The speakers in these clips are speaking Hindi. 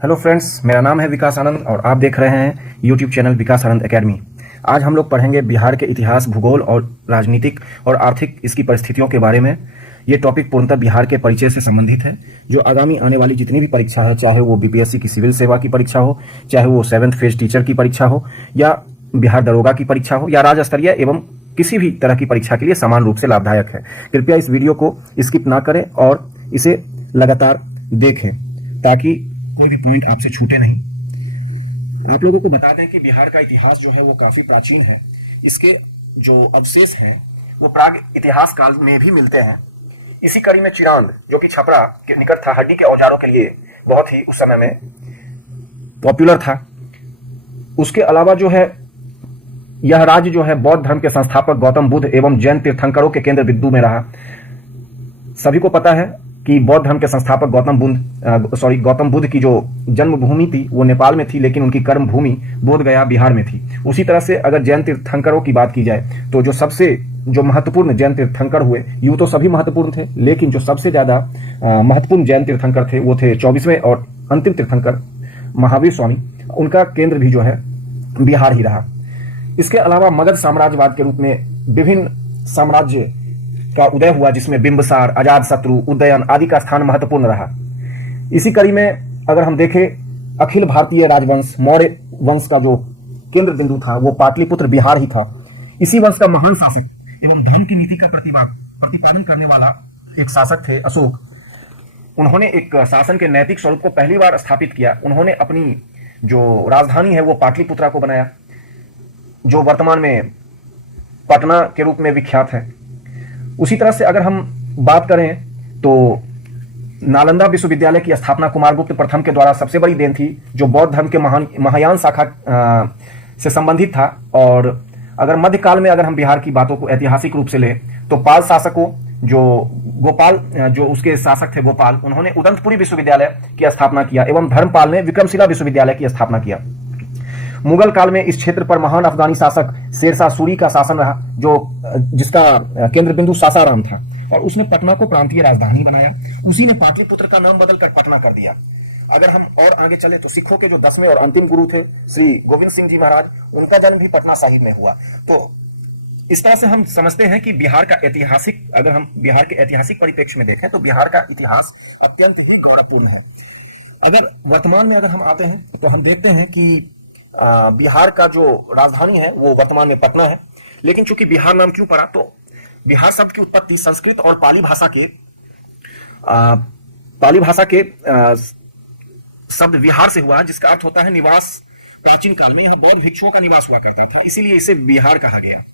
हेलो फ्रेंड्स, मेरा नाम है विकास आनंद और आप देख रहे हैं यूट्यूब चैनल विकास आनंद एकेडमी। आज हम लोग पढ़ेंगे बिहार के इतिहास, भूगोल और राजनीतिक और आर्थिक इसकी परिस्थितियों के बारे में। ये टॉपिक पूर्णतः बिहार के परिचय से संबंधित है, जो आगामी आने वाली जितनी भी परीक्षा है, चाहे वो बीपीएससी की सिविल सेवा की परीक्षा हो, चाहे वो 7th फेज टीचर की परीक्षा हो, या बिहार दरोगा की परीक्षा हो, या राज्य स्तरीय एवं किसी भी तरह की परीक्षा के लिए समान रूप से लाभदायक है। कृपया इस वीडियो को स्किप ना करें और इसे लगातार देखें ताकि कोई भी पॉइंट आपसे छूटे नहीं। आप लोगों को बता दें कि बिहार का इतिहास जो है वो काफी प्राचीन है। इसके जो अवशेष हैं वो प्राग इतिहास काल में भी मिलते हैं। इसी कड़ी में चिरांद, जो कि छपरा के निकट था, हड्डी के औजारों के लिए बहुत ही उस समय में पॉपुलर था। उसके अलावा जो है यह राज्य जो है बौद्ध धर्म के संस्थापक गौतम बुद्ध एवं जैन तीर्थंकरों के केंद्र बिंदु में रहा। सभी को पता है कि बौद्ध धर्म के संस्थापक गौतम बुद्ध की जो जन्मभूमि थी वो नेपाल में थी, लेकिन उनकी कर्म भूमि बोध गया बिहार में थी। उसी तरह से अगर जैन तीर्थंकरों की बात की जाए तो जो महत्वपूर्ण जैन तीर्थंकर हुए, यूं तो सभी महत्वपूर्ण थे, लेकिन जो सबसे ज्यादा महत्वपूर्ण जैन तीर्थंकर थे वो थे 24वें और अंतिम तीर्थंकर महावीर स्वामी। उनका केंद्र भी जो है बिहार ही रहा। इसके अलावा मगध साम्राज्यवाद के रूप में विभिन्न साम्राज्य का उदय हुआ, जिसमें बिंबसार, अजातशत्रु, उदयन आदि का स्थान महत्वपूर्ण रहा। इसी कड़ी में अगर हम देखें, अखिल भारतीय राजवंश मौर्य वंश का जो केंद्र बिंदु था वो पाटलिपुत्र बिहार ही था। इसी वंश का महान शासक एवं धर्म की नीति का प्रतिपादन करने वाला एक शासक थे अशोक। उन्होंने एक शासन के नैतिक स्वरूप को पहली बार स्थापित किया। उन्होंने अपनी जो राजधानी है वो पाटलिपुत्रा को बनाया, जो वर्तमान में पटना के रूप में विख्यात है। उसी तरह से अगर हम बात करें तो नालंदा विश्वविद्यालय की स्थापना कुमारगुप्त प्रथम के द्वारा सबसे बड़ी देन थी, जो बौद्ध धर्म के महायान शाखा से संबंधित था। और अगर मध्यकाल में अगर हम बिहार की बातों को ऐतिहासिक रूप से लें तो पाल शासकों, जो उसके शासक थे गोपाल, उन्होंने उदंतपुरी विश्वविद्यालय की स्थापना किया एवं धर्मपाल ने विक्रमशिला विश्वविद्यालय की स्थापना किया। मुगल काल में इस क्षेत्र पर महान अफगानी शासक शेरशाह सूरी का शासन रहा, जिसका केंद्र बिंदु सासाराम था, और उसने पटना को प्रांतीय राजधानी बनाया। उसी ने पाटलिपुत्र का नाम बदलकर पटना कर दिया। अगर हम और आगे चले तो सिखों के जो 10वें और अंतिम गुरु थे श्री गोविंद सिंह जी महाराज, उनका जन्म भी पटना साहिब में हुआ। तो इस तरह से हम समझते हैं कि अगर हम बिहार के ऐतिहासिक परिप्रेक्ष्य में देखें तो बिहार का इतिहास अत्यंत ही गौरवपूर्ण है। अगर वर्तमान में अगर हम आते हैं तो हम देखते हैं कि बिहार का जो राजधानी है वो वर्तमान में पटना है। लेकिन चूंकि बिहार नाम क्यों पड़ा, तो बिहार शब्द की उत्पत्ति संस्कृत और पाली भाषा के शब्द विहार से हुआ, जिसका अर्थ होता है निवास। प्राचीन काल में यहाँ बौद्ध भिक्षुओं का निवास हुआ करता था, इसीलिए इसे बिहार कहा गया।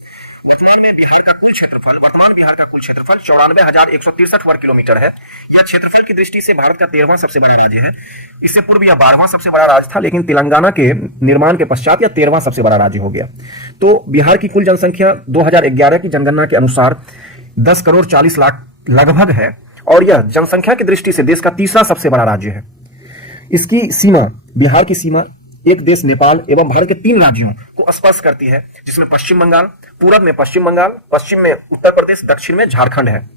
वर्तमान बिहार का कुल क्षेत्रफल 94,163 वर्ग किलोमीटर है। यह क्षेत्रफल की दृष्टि से भारत का 13वां सबसे बड़ा राज्य है। इससे पूर्व यह 12वां सबसे बड़ा राज्य था, लेकिन तेलंगाना के निर्माण के पश्चात यह 13वां सबसे बड़ा राज्य हो गया। तो बिहार की कुल जनसंख्या 2011 की जनगणना के अनुसार 10 करोड़ 40 लाख लगभग है, और यह जनसंख्या की दृष्टि से देश का तीसरा सबसे बड़ा राज्य है। बिहार की सीमा एक देश नेपाल एवं भारत के 3 राज्यों को स्पर्श करती है, जिसमें पश्चिम बंगाल, पूरब में पश्चिम बंगाल, पश्चिम में उत्तर प्रदेश, दक्षिण में झारखंड है।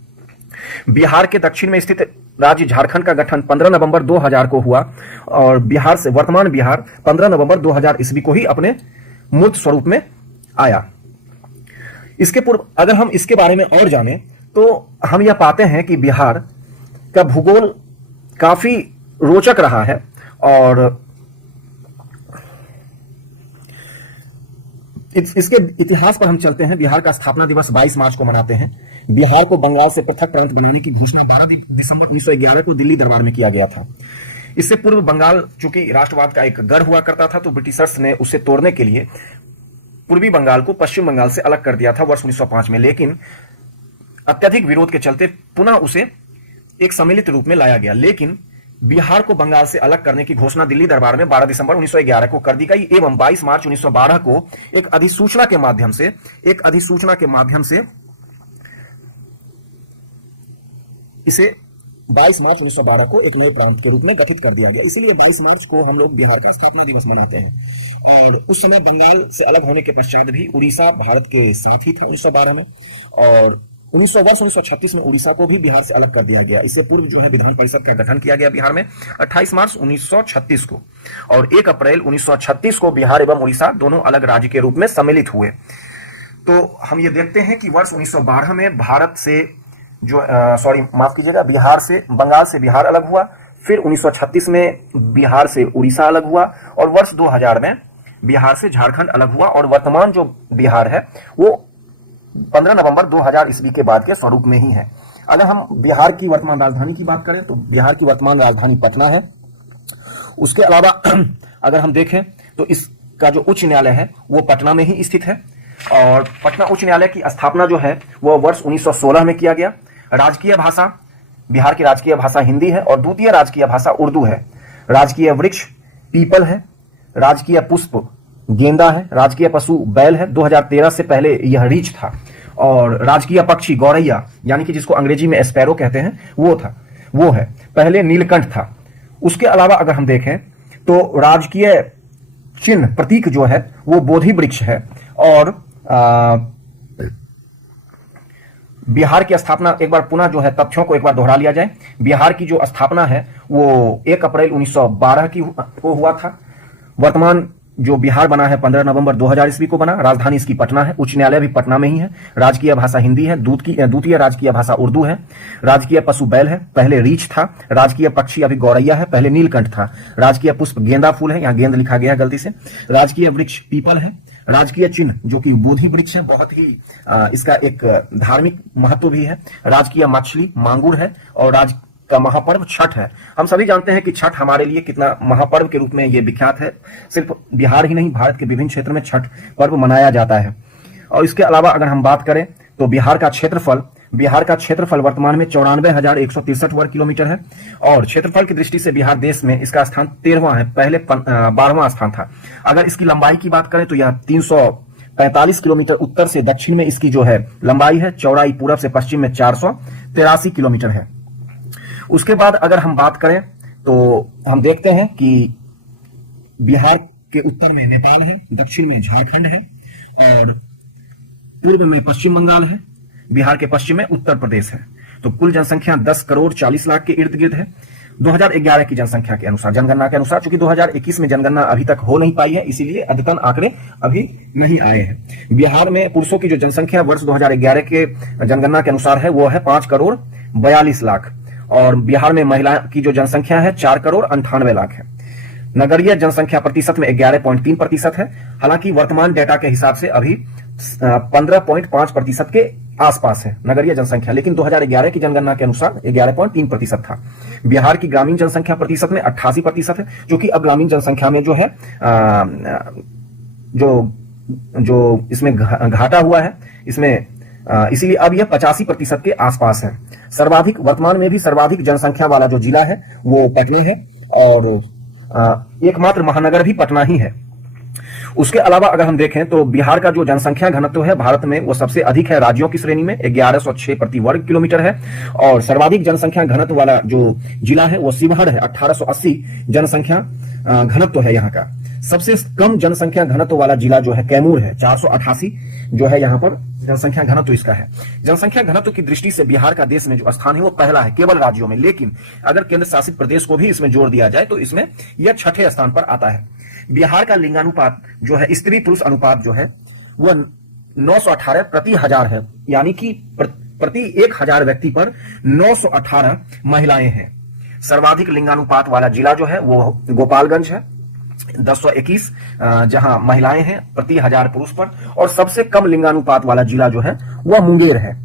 बिहार के दक्षिण में स्थित राज्य झारखंड का गठन 15 नवंबर 2000 को हुआ, और वर्तमान बिहार 15 नवंबर 2000 ईस्वी को ही अपने मूर्त स्वरूप में आया। इसके पूर्व अगर हम इसके बारे में और जानें तो हम यह पाते हैं कि बिहार का भूगोल काफी रोचक रहा है। और इसके इतिहास पर हम चलते हैं। बिहार का स्थापना दिवस 22 मार्च को मनाते हैं। बिहार को बंगाल से पृथक प्रांत बनाने की घोषणा 12 दिसंबर 1911 को दिल्ली दरबार में किया गया था। इससे पूर्व बंगाल चूंकि राष्ट्रवाद का एक गढ़ हुआ करता था, तो ब्रिटिशर्स ने उसे तोड़ने के लिए पूर्वी बंगाल को पश्चिम बंगाल से अलग कर दिया था वर्ष 1905 में। लेकिन अत्यधिक विरोध के चलते पुनः उसे एक सम्मिलित रूप में लाया गया। लेकिन बिहार को बंगाल से अलग करने की घोषणा दिल्ली दरबार में 12 दिसंबर 1911 को कर दी गई एवं 22 मार्च 1912 को एक अधिसूचना के माध्यम से इसे 22 मार्च 1912 को एक नए प्रांत के रूप में गठित कर दिया गया। इसीलिए 22 मार्च को हम लोग बिहार का स्थापना दिवस मनाते हैं। और उस समय बंगाल से अलग होने के पश्चात भी उड़ीसा भारत के साथ ही था 1912 में, और वर्ष 1936 में उड़ीसा को भी बिहार से अलग कर दिया गया। इससे पूर्व जो है विधान परिषद का गठन किया गया बिहार में 28 मार्च 1936 को, और 1 अप्रैल 1936 को बिहार एवं उड़ीसा दोनों अलग राज्य के रूप में सम्मिलित हुए। तो हम ये देखते हैं कि वर्ष 1912 में भारत से जो माफ कीजिएगा, बिहार से, बंगाल से बिहार अलग हुआ, फिर 1936 में बिहार से उड़ीसा अलग हुआ, और वर्ष 2000 में बिहार से झारखंड अलग हुआ, और वर्तमान जो बिहार है वो 15 नवंबर 2000 ईस्वी के बाद के स्वरूप में ही है। अगर हम बिहार की वर्तमान राजधानी की बात करें तो बिहार की वर्तमान राजधानी पटना है। उसके अलावा अगर हम देखें तो इसका जो उच्च न्यायालय है वो पटना में ही स्थित है, और पटना उच्च न्यायालय की स्थापना जो है वो वर्ष 1916 में किया गया। राजकीय भाषा, बिहार की राजकीय भाषा हिंदी है, और द्वितीय राजकीय भाषा उर्दू है। राजकीय वृक्ष पीपल है, राजकीय पुष्प गेंदा है, राजकीय पशु बैल है, 2013 से पहले यह रीछ था, और राजकीय पक्षी गौरैया यानी कि जिसको अंग्रेजी में स्पैरो कहते हैं वो है, पहले नीलकंठ था। उसके अलावा अगर हम देखें तो राजकीय चिन्ह प्रतीक जो है वो बोधि वृक्ष है, और बिहार की स्थापना, एक बार पुनः जो है तथ्यों को एक बार दोहरा लिया जाए, बिहार की जो स्थापना है वो 1 अप्रैल 1912 को हुआ था। वर्तमान जो बिहार बना है 15 नवंबर 2000 ईस्वी को बना। राजधानी इसकी पटना है, उच्च न्यायालय भी पटना में ही है। राजकीय भाषा हिंदी है, द्वितीय राजकीय भाषा उर्दू है। राजकीय पशु बैल है, पहले रीछ था। राजकीय पक्षी अभी गौरैया है, पहले नीलकंठ था। राजकीय पुष्प गेंदा फूल है, यहाँ गेंद लिखा गया है गलती से। राजकीय वृक्ष पीपल है। राजकीय चिन्ह जो कि बोधि वृक्ष है, बहुत ही इसका एक धार्मिक महत्व भी है। राजकीय मछली मांगुर है, और राज का महापर्व छठ है। हम सभी जानते हैं कि छठ हमारे लिए कितना महापर्व के रूप में ये विख्यात है। सिर्फ बिहार ही नहीं, भारत के विभिन्न क्षेत्र में छठ पर्व मनाया जाता है। और इसके अलावा अगर हम बात करें तो बिहार का क्षेत्रफल वर्तमान में 94,163 वर्ग किलोमीटर है, और क्षेत्रफल की दृष्टि से बिहार देश में इसका स्थान 13वां है, पहले 12वां स्थान था। अगर इसकी लंबाई की बात करें तो यह 345 किलोमीटर उत्तर से दक्षिण में इसकी जो है लंबाई है। चौड़ाई पूरब से पश्चिम में 483 किलोमीटर है। उसके बाद अगर हम बात करें तो हम देखते हैं कि बिहार के उत्तर में नेपाल है, दक्षिण में झारखंड है, और पूर्व में पश्चिम बंगाल है। बिहार के पश्चिम में उत्तर प्रदेश है। तो कुल जनसंख्या 10 करोड़ 40 लाख के इर्द गिर्द है 2011 की जनसंख्या के अनुसार, जनगणना के अनुसार। चूंकि 2021 में जनगणना अभी तक हो नहीं पाई है, इसीलिए अद्यतन आंकड़े अभी नहीं आए हैं। बिहार में पुरुषों की जो जनसंख्या वर्ष 2011 के जनगणना के अनुसार है वो है 5 करोड़ 42 लाख, और बिहार में महिला की जो जनसंख्या है 4 करोड़ 98 लाख है। नगरीय जनसंख्या प्रतिशत में 11.3% है। हालांकि वर्तमान डेटा के हिसाब से अभी 15.5% के आसपास है नगरीय जनसंख्या, लेकिन 2011 की जनगणना के अनुसार 11.3% था। बिहार की ग्रामीण जनसंख्या प्रतिशत में 88% है, जो कि अब ग्रामीण जनसंख्या में जो है जो इसमें घाटा हुआ है इसमें, इसीलिए अब यह 85% के आसपास है। सर्वाधिक, वर्तमान में भी सर्वाधिक जनसंख्या वाला जो जिला है वो पटना है, और एकमात्र महानगर भी पटना ही है। उसके अलावा अगर हम देखें तो बिहार का जो जनसंख्या घनत्व है भारत में वो सबसे अधिक है राज्यों की श्रेणी में, 1106 प्रति वर्ग किलोमीटर है। और सर्वाधिक जनसंख्या घनत्व वाला जो जिला है वो शिवहर है, 1880 जनसंख्या घनत्व है यहाँ का। सबसे कम जनसंख्या घनत्व वाला जिला जो है कैमूर है, 488 जो है यहाँ पर जनसंख्या घनत्व इसका है। जनसंख्या घनत्व की दृष्टि से बिहार का देश में जो स्थान है वो पहला है केवल राज्यों में, लेकिन अगर केंद्र शासित प्रदेश को भी इसमें जोड़ दिया जाए तो इसमें यह 6ठे स्थान पर आता है। बिहार का लिंगानुपात जो है, स्त्री पुरुष अनुपात जो है वह 918 प्रति हजार है, यानी कि प्रति 1000 व्यक्ति पर 918 महिलाएं हैं। सर्वाधिक लिंगानुपात वाला जिला जो है वो गोपालगंज है, 1021 जहां महिलाएं हैं प्रति 1000 पुरुष पर, और सबसे कम लिंगानुपात वाला जिला जो है वह मुंगेर है।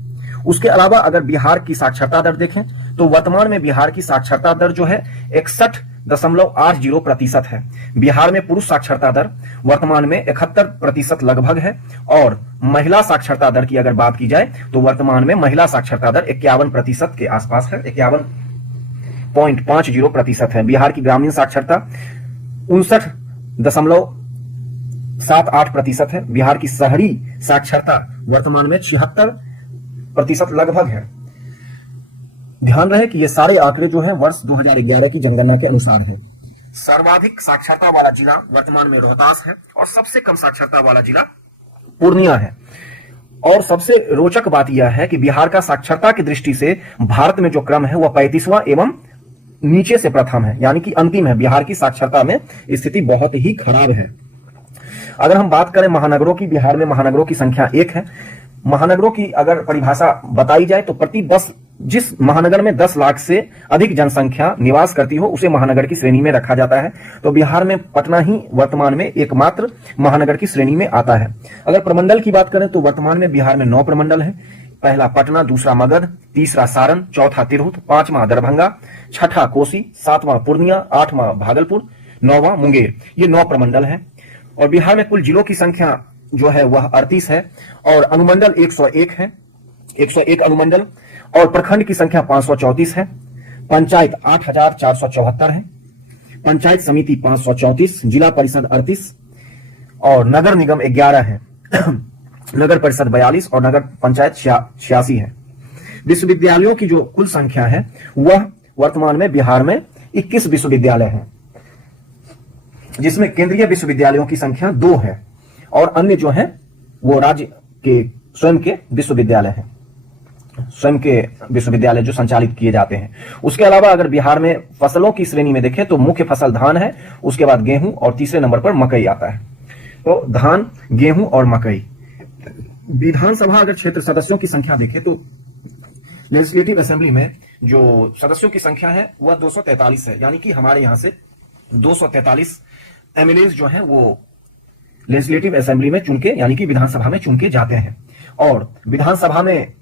उसके अलावा अगर बिहार की साक्षरता दर देखें तो वर्तमान में बिहार की साक्षरता दर जो है 61.80% है। बिहार में पुरुष साक्षरता दर वर्तमान में 71% लगभग है, और महिला साक्षरता दर की अगर बात की जाए तो वर्तमान में महिला साक्षरता दर 51% के आसपास है, 51.50% है। बिहार की ग्रामीण साक्षरता 59.78% है। बिहार की शहरी साक्षरता वर्तमान में 76% लगभग है। ध्यान रहे कि ये सारे आंकड़े जो है वर्ष 2011 की जनगणना के अनुसार है। सर्वाधिक साक्षरता वाला जिला वर्तमान में रोहतास है, और सबसे कम साक्षरता वाला जिला पूर्णिया है। और सबसे रोचक बात यह है कि बिहार का साक्षरता की दृष्टि से भारत में जो क्रम है वह 35वां एवं नीचे से प्रथम है, यानी कि अंतिम है। बिहार की साक्षरता में स्थिति बहुत ही खराब है। अगर हम बात करें महानगरों की, बिहार में महानगरों की संख्या 1 है। महानगरों की अगर परिभाषा बताई जाए तो जिस महानगर में 10 लाख से अधिक जनसंख्या निवास करती हो उसे महानगर की श्रेणी में रखा जाता है। तो बिहार में पटना ही वर्तमान में एकमात्र महानगर की श्रेणी में आता है। अगर प्रमंडल की बात करें तो वर्तमान में बिहार में 9 प्रमंडल है। पहला पटना, दूसरा मगध, तीसरा सारण, चौथा तिरहुत, 5वां दरभंगा, छठा कोसी, 7वां पूर्णिया, 8वां भागलपुर, 9वां मुंगेर। ये 9 प्रमंडल है। और बिहार में कुल जिलों की संख्या जो है वह 38 है और अनुमंडल 101 है, 101 अनुमंडल। और प्रखंड की संख्या 534 है। पंचायत 8474 है। पंचायत समिति 534, जिला परिषद 38 और नगर निगम 11 है। नगर परिषद 42 और नगर पंचायत 86 है। विश्वविद्यालयों की जो कुल संख्या है वह वर्तमान में बिहार में 21 विश्वविद्यालय हैं, जिसमें केंद्रीय विश्वविद्यालयों की संख्या 2 है और अन्य जो है वो राज्य के स्वयं के विश्वविद्यालय हैं, स्वयं के विश्वविद्यालय जो संचालित किए जाते हैं। उसके अलावा अगर बिहार में फसलों की श्रेणी में देखें तो मुख्य फसल धान है, उसके बाद गेहूं और तीसरे नंबर पर मकई आता है। तो धान, गेहूं और मकई। विधानसभा अगर क्षेत्र सदस्यों की संख्या देखें तो लेजिस्लेटिव असेंबली में जो सदस्यों की संख्या है वह 243 है, यानी कि हमारे यहां से 243 एमएलए जो हैं वो लेजिस्लेटिव असेंबली में चुनके, यानी कि विधानसभा में चुनके जाते हैं। और विधानसभा में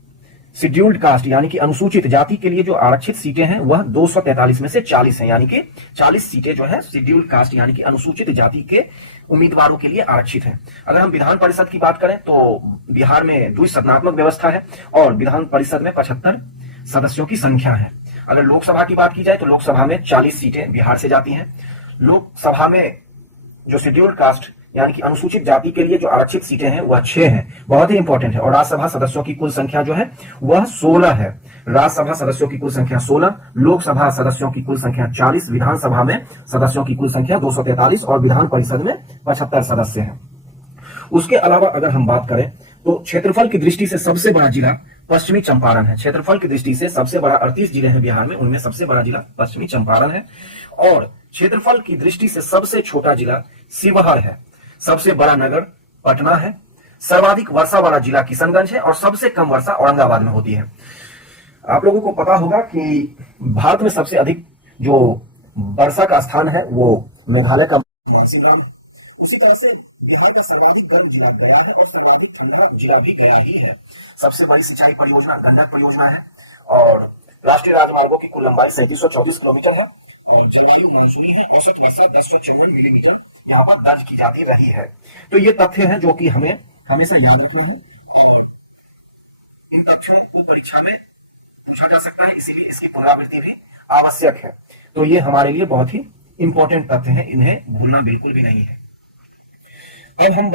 शेड्यूल्ड कास्ट यानी कि अनुसूचित जाति के लिए जो आरक्षित सीटें हैं वह 243 में से 40 हैं, यानी कि 40 सीटें जो है शेड्यूल्ड कास्ट यानी कि अनुसूचित जाति के उम्मीदवारों के लिए आरक्षित हैं। अगर हम विधान परिषद की बात करें तो बिहार में द्विसदनात्मक व्यवस्था है और विधान परिषद में 75 सदस्यों की संख्या है। अगर लोकसभा की बात की जाए तो लोकसभा में 40 सीटें बिहार से जाती हैं। लोकसभा में जो शेड्यूल्ड कास्ट यानी कि अनुसूचित जाति के लिए जो आरक्षित सीटें हैं वह 6 हैं, बहुत ही इंपॉर्टेंट है। और राज्यसभा सदस्यों की कुल संख्या जो है वह 16 है। राज्यसभा सदस्यों की कुल संख्या 16, लोकसभा सदस्यों की कुल संख्या 40, विधानसभा में सदस्यों की कुल संख्या 243 और विधान परिषद में 75 सदस्य हैं। उसके अलावा अगर हम बात करें तो क्षेत्रफल की दृष्टि से सबसे बड़ा जिला पश्चिमी चंपारण है। क्षेत्रफल की दृष्टि से सबसे बड़ा 38 जिले हैं बिहार में, उनमें सबसे बड़ा जिला पश्चिमी चंपारण है। और क्षेत्रफल की दृष्टि से सबसे छोटा जिला शिवहर है। सबसे बड़ा नगर पटना है। सर्वाधिक वर्षा वाला जिला किशनगंज है और सबसे कम वर्षा औरंगाबाद में होती है। आप लोगों को पता होगा कि भारत में सबसे अधिक जो वर्षा का स्थान है वो मेघालय का मानसीराम। उसी तरह से बिहार का सर्वाधिक गर्म जिला गया है और सर्वाधिक ठंडा जिला भी गया ही है। सबसे बड़ी सिंचाई परियोजना गंडक परियोजना है और राष्ट्रीय राजमार्गों की कुल लंबाई 3724 किलोमीटर है और जलवायु मानसूनी है। औसत वर्षा 1054 मिलीमीटर यहाँ पर दर्ज की जाती रही है। तो ये तथ्य हैं जो कि हमें हमेशा याद रखना है और इन तथ्यों को परीक्षा में पूछा जा सकता है, इसीलिए इसकी पुनरावृत्ति भी आवश्यक है। तो ये हमारे लिए बहुत ही इंपॉर्टेंट तथ्य हैं, इन्हें भूलना बिल्कुल भी नहीं है। अब हम